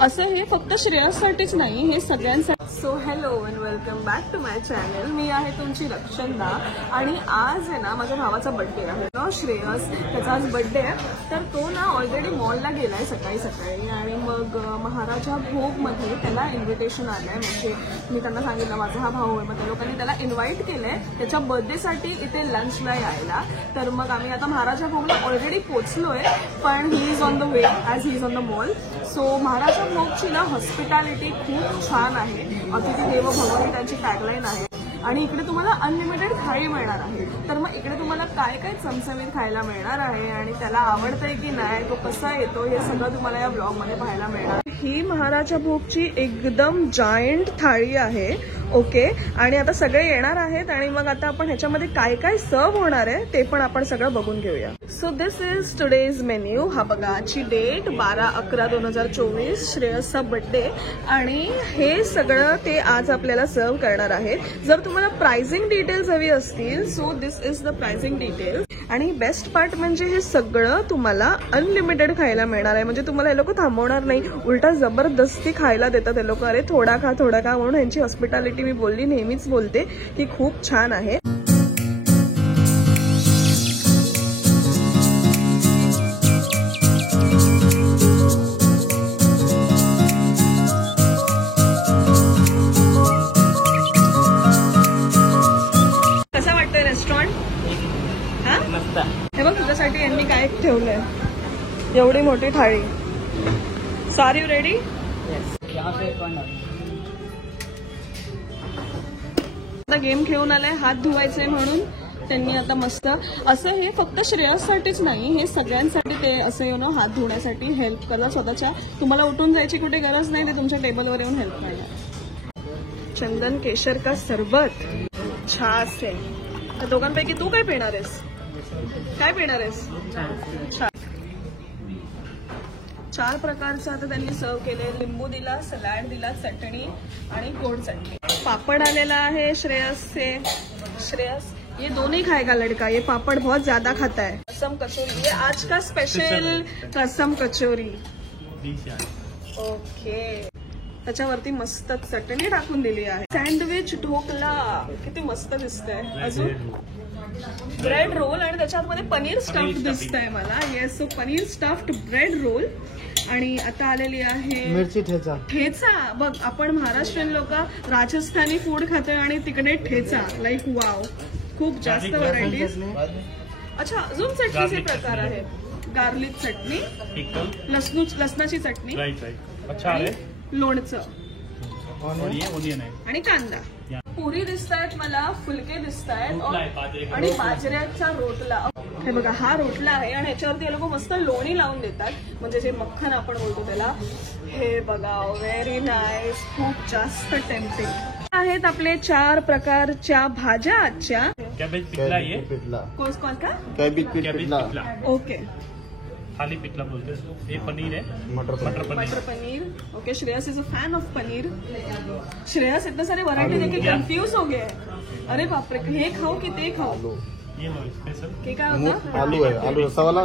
असं हे फक्त श्रेयससाठीच नाही, हे सगळ्यांसाठी. So hello and welcome back to my channel. मी आहे तुमची रक्षंदा आणि आज आहे ना माझ्या भावाचा बर्थडे आहे ना, श्रेयस. त्याचा आज बर्थडे आहे. तर तो ना ऑलरेडी मॉलला गेलाय सकाळी सकाळी आणि मग महाराजा भोगमध्ये त्याला इन्व्हिटेशन आलंय. म्हणजे मी त्यांना सांगितलं माझा हा भाऊ आहे, मग त्या लोकांनी त्याला इन्व्हाइट केलंय त्याच्या बर्थडेसाठी इथे लंचला यायला. तर मग आम्ही आता महाराजा भोगला ऑलरेडी पोहोचलोय, पण he is on the way as he is on the mall. So Maharaja भोगची ना हॉस्पिटॅलिटी खूप छान आहे. अतिथी देवो भव ही त्यांची टॅगलाईन आहे. आणि इकडे तुम्हाला अनलिमिटेड थाळी मिळणार आहे. तर मग इकडे तुम्हाला काय काय चमचमीत खायला मिळणार आहे आणि त्याला आवडतंय की नाही, तो कसा येतो, हे सगळं तुम्हाला या ब्लॉगमध्ये पाहायला मिळणार. ही महाराजा भोगची एकदम जायंट थाळी आहे. ओके, आणि आता सगळे येणार आहेत आणि मग आता आपण ह्याच्यामध्ये काय काय सर्व होणार आहे ते पण आपण सगळं बघून घेऊया. So this is today's menu. हा बघा, आजची डेट 12/11/2024, श्रेयसचा बर्थडे. आणि हे सगळं ते आज आपल्याला सर्व करणार आहेत. जर तुम्हाला प्राइसिंग डिटेल्स हवी असतील, so this is the pricing details. आणि बेस्ट पार्ट म्हणजे हे सगळं तुम्हाला अनलिमिटेड खायला मिळणार आहे. म्हणजे तुम्हाला हे लोक थांबवणार नाही, उलटा जबरदस्ती खायला देतात हे लोक. अरे थोडा खा थोडा खा म्हणून. यांची हॉस्पिटॅलिटी मी बोलली, नेहमीच बोलते की खूप छान आहे. कसं वाटतंय रेस्टॉरंट? हा, हे बघ तुझ्यासाठी यांनी काय ठेवलंय, एवढी मोठी थाळी. So are you ready? आता गेम खेळून आलाय, हात धुवायचे म्हणून त्यांनी आता मस्त. असं हे फक्त श्रेयससाठीच नाही, हे सगळ्यांसाठी ते असे हात धुण्यासाठी हेल्प करतात स्वतःच्या. तुम्हाला उठून जायची कुठे गरज नाही, ते तुमच्या टेबलवर येऊन हेल्प करणार. चंदन केशर का सरबत, छास आहे. तर दोघांपैकी तू काय पिणार आहेस? काय पिणार आहेस? छान. 4 प्रकारचं आता त्यांनी सर्व केले. लिंबू दिला, सलाड दिला, चटणी आणि गोड चटणी. पापड आलेला आहे श्रेयस से. श्रेयस ये दोनों खाएगा लड़का, ये पापड़ बहुत ज्यादा खाता है. रसम कचौरी, ये आज का स्पेशल रसम कचौरी. ओके, त्याच्यावरती मस्त चटणी टाकून दिली आहे. सँडविच ढोकला किती मस्त दिसतंय. अजून ब्रेड रोल आणि त्याच्यामध्ये पनीर स्टफ्ड दिसतंय मला. Yes, so paneer stuffed bread roll. आणि आता आलेली आहे मिरची ठेचा. ठेचा बघ, आपण महाराष्ट्रीयन लोक राजस्थानी फूड खातोय आणि तिकडे ठेचा. लाईक वाव, खूप जास्त व्हरायटीज. अच्छा, अजून चटणीचे प्रकार आहेत. गार्लिक चटणी, लसणाची चटणी, लोणचं आणि कांदा. पुरी दिसतायत मला, फुलके दिसतायत आणि बाजऱ्याचा रोटला. हे बघा, हा रोटला आहे आणि ह्याच्यावरती हे लोक मस्त लोणी लावून देतात, म्हणजे जे मक्खन आपण बोलतो त्याला. हे बघा, व्हेरी नाईस, खूप जास्त टेम्पटिंग आहेत. आपले 4 प्रकारच्या भाज्या आजच्या. कॅबेज पिठला, ये कौन का कॅबेज पिठला. ओके, थाली पिठला बोलते. ये पनीर है, matar paneer. Okay, Shreyas is a fan of paneer. Shreyas इतने सारे वैरायटी देख के कंफ्यूज हो गए. अरे बापरे, हे खाऊ की ते खाऊ? ये लो स्पेशल. के काय होतं? आलू आहे, आलू रस्सा वाला.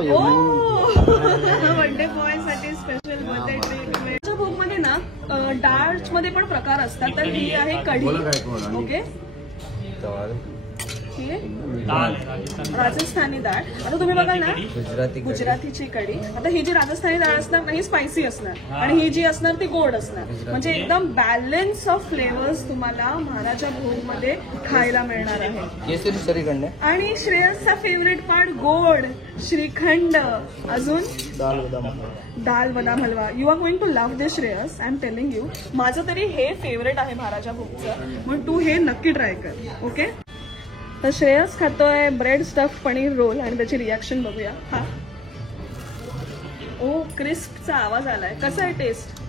बर्थडे बॉय साठी स्पेशल बर्थडे ट्रीट. भोग मध्ये ना डाळ मध्ये पण प्रकार असतात. तर ही आहे कढी. ओके, राजस्थानी डाळ. आता तुम्ही बघाल ना, गुजरातीची कढी. आता ही जी राजस्थानी डाळ असणार ना, ही स्पायसी असणार आणि ही जी असणार ती गोड असणार. म्हणजे एकदम बॅलन्स ऑफ फ्लेवर्स तुम्हाला महाराजा भोग मध्ये खायला मिळणार आहे. आणि श्रेयसचा फेवरेट पार्ट गोड, श्रीखंड. अजून दाल बदाम halwa. You are going to love this Shreyas, I am telling you. माझं तरी हे फेवरेट आहे महाराजा भोगचं, म्हणून तू हे नक्की ट्राय कर. ओके, तर श्रेयस खातोय ब्रेड स्टफ पनीर रोल आणि त्याची रिॲक्शन बघूया. हा, ओ क्रिस्पचा आवाज आलाय. कसा आहे टेस्ट?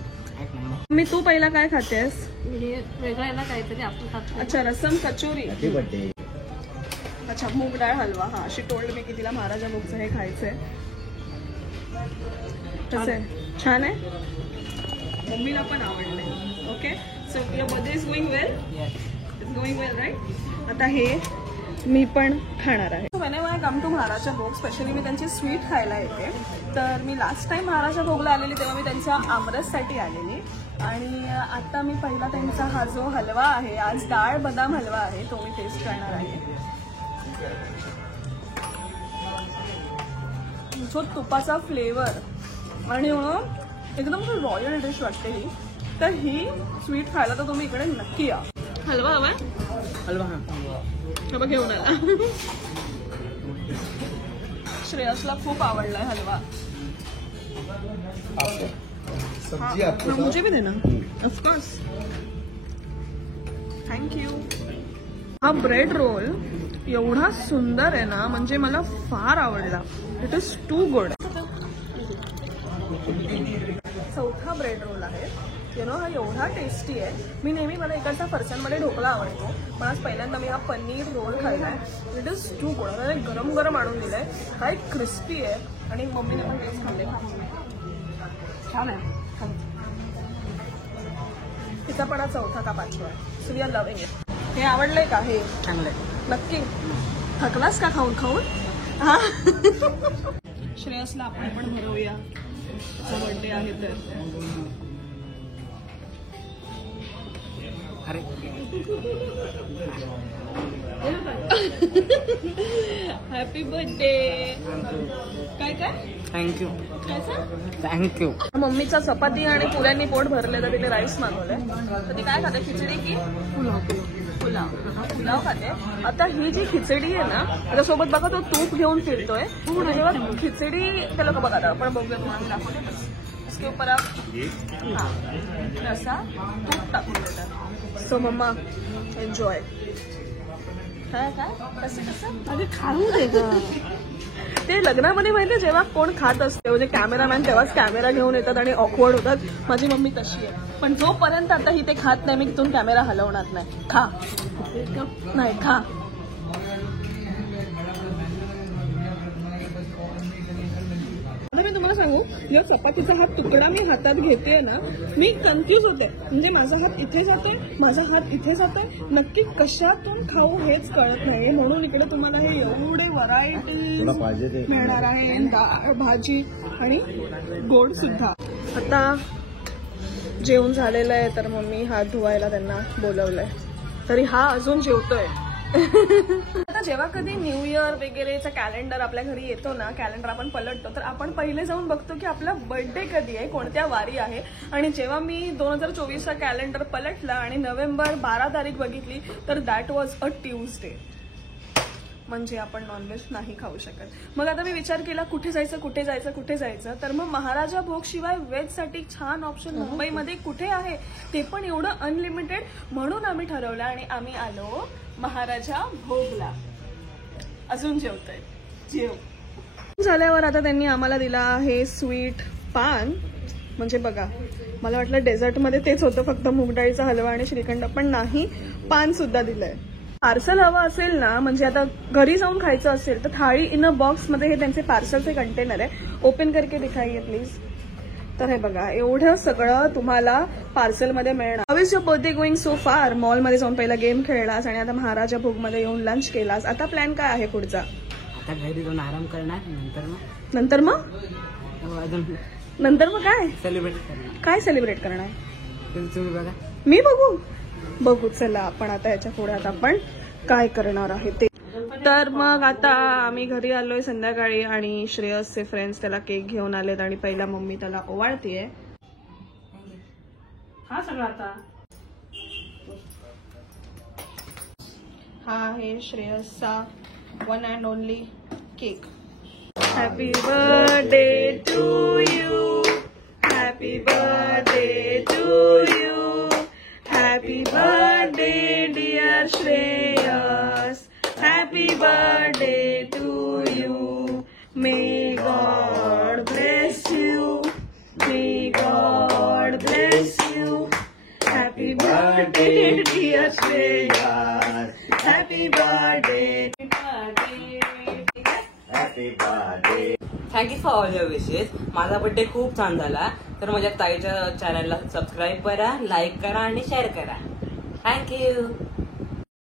मी तू पहिला काय खातेस? वेगळा काहीतरी आपण खातो. अच्छा, रसम कचोरी. अच्छा, मूग डाळ हलवा. हा, अशी टोल्ड मी की तिला महाराजा भोगचं हे खायचंय. कसं आहे? छान आहे, मम्मीला पण आवडलंय. Okay, so your birthday is going well. It's going well, right? आता हे मी पण खाणार आहे. whenever I come to महाराजा भोग स्पेशली मी त्यांची स्वीट खायला येते. तर मी लास्ट टाइम महाराजा भोगला आलेली तेव्हा मी त्यांच्या आमरससाठी आलेली आणि आता मी पहिला त्यांचा हा जो हलवा आहे, आज डाळ बदाम हलवा आहे, तो मी टेस्ट करणार आहे. जो तुपाचा फ्लेवर आणि एकदम रॉयल डिश वाटते ही. तर ही स्वीट खायला तर तुम्ही इकडे नक्की या. हलवा हवाय? हलवा घेऊन आला. श्रेयसला खूप आवडलाय हलवा. सब्जी आपको मुझे भी देना ऑफकोर्स. थँक्यू. हा ब्रेड रोल एवढा सुंदर आहे ना, म्हणजे मला फार आवडला. It is too good. चौथा ब्रेड रोल आहे. हा एवढा टेस्टी आहे. मी नेहमी मला इकडचा फरसाणमध्ये ढोकळा आवडतो, पण आज पहिल्यांदा मी हा पनीर रोल खाल्लाय. It is too good. गरम गरम आणून दिलाय. काय क्रिस्पी आहे आणि मम्मीने पण टेस्ट खाल्ले. छान आहे. तिचा पण हा चौथा का पाचवा आहे. So we are loving it. हे आवडलंय का? हे चांगलंय नक्की. थकलास का खाऊन खाऊन? हा. श्रेयसला आपण पण भरवूया, तिचा बर्थडे आहे तर. Happy birthday. काय काय थँक्यू काय सर? थँक्यू. मम्मीचा चपाती आणि पुऱ्यांनी पोट भरले तर तिथे राईस मागवलंय. तर ती काय खाते? खिचडी की पुलाव? पुलाव खाते. आता ही जी खिचडी आहे ना, त्याच्यासोबत बघा तो तूप घेऊन फिरतोय. तेव्हा खिचडी त्या लोक बघा आपण बघूया, तुम्हाला दाखवते. इसके ऊपर आप असा तूप टाकून देतात. So mumma enjoy. काय काय कसं कसं अरे खाऊ दे ग. ते लग्नामध्ये माहिती जेव्हा कोण खात असते, म्हणजे कॅमेरामॅन तेव्हाच कॅमेरा घेऊन येतात आणि ऑकवर्ड होतात. माझी मम्मी तशी आहे. पण जोपर्यंत आता ही ते खात नाही, मी तिथून कॅमेरा हलवणार नाही. खा नाही खा. आता मी तुम्हाला सांगू, जेव्हा चपातीचा हा तुकडा मी हातात घेते ना, मी कन्फ्यूज होते. म्हणजे माझा हात इथे जातोय, माझा हात इथे जातोय, नक्की कशातून खाऊ हेच कळत नाही. म्हणून इकडे तुम्हाला हे एवढे व्हरायटी मिळणार आहे. डाळ भाजी आणि गोड सुद्धा. आता जेवण झालेलं आहे तर मम्मी हात धुवायला त्यांना बोलवलंय. तरी हा अजून जेवतोय. आता जेव्हा कधी न्यू इयर वगैरेचा कॅलेंडर आपल्या घरी येतो ना, कॅलेंडर आपण पलटतो, तर आपण पहिले जाऊन बघतो की आपला बर्थडे कधी आहे, कोणत्या वारी आहे. आणि जेव्हा मी 2024चा कॅलेंडर पलटला आणि नोव्हेंबर 12 तारीख बघितली, तर दॅट वॉज अ ट्यूजडे. म्हणजे आपण नॉनव्हेज नाही खाऊ शकत. मग आता मी विचार केला कुठे जायचं. तर मग महाराजा भोग शिवाय व्हेजसाठी छान ऑप्शन मुंबईमध्ये कुठे आहे, ते पण एवढं अनलिमिटेड. म्हणून आम्ही ठरवलं आणि आम्ही आलो महाराजा भोगला. अजून जेवतोय. जेव झाल्यावर आता त्यांनी आम्हाला दिला हे स्वीट पान. म्हणजे बघा, मला वाटलं डेझर्टमध्ये तेच होतं, फक्त मूग डाळीचा हलवा आणि श्रीखंड, पण नाही, पान सुद्धा दिलंय. पार्सल हवं असेल ना, म्हणजे आता घरी जाऊन खायचं असेल तर थाळी इन अ बॉक्स मध्ये हे त्यांचे पार्सलचे कंटेनर आहे. ओपन करके दिखाइए प्लीज. तर हे बघा, एवढं सगळं तुम्हाला पार्सलमध्ये मिळणार. How is your birthday going so फार? मॉलमध्ये जाऊन पहिला गेम खेळलास आणि आता महाराजा भोगमध्ये येऊन लंच केलास. आता प्लॅन काय आहे पुढचा? आता घरी जाऊन आराम करणार. नंतर मग काय सेलिब्रेट करणार. काय सेलिब्रेट करणार? तुम्ही बघा. मी बघू. चला आपण आता याच्या पुढे आपण काय करणार आहे ते. तर मग आता आम्ही घरी आलोय संध्याकाळी आणि श्रेयसचे फ्रेंड्स त्याला केक घेऊन आलेत आणि पहिला मम्मी त्याला ओवाळतीये. हा सगळा आता हा आहे श्रेयसचा one and only cake. Happy birthday to you. Happy birthday to you. Happy birthday dear Shreyas. Happy birthday to you. May God bless you. May God bless you. Happy birthday dear Shreyas. Happy birthday. Happy birthday. Thank you for all your wishes. माझा birthday खूप छान झाला. तर माझ्या ताईच्या चॅनलला subscribe करा, like करा आणि शेअर करा. थँक्यू.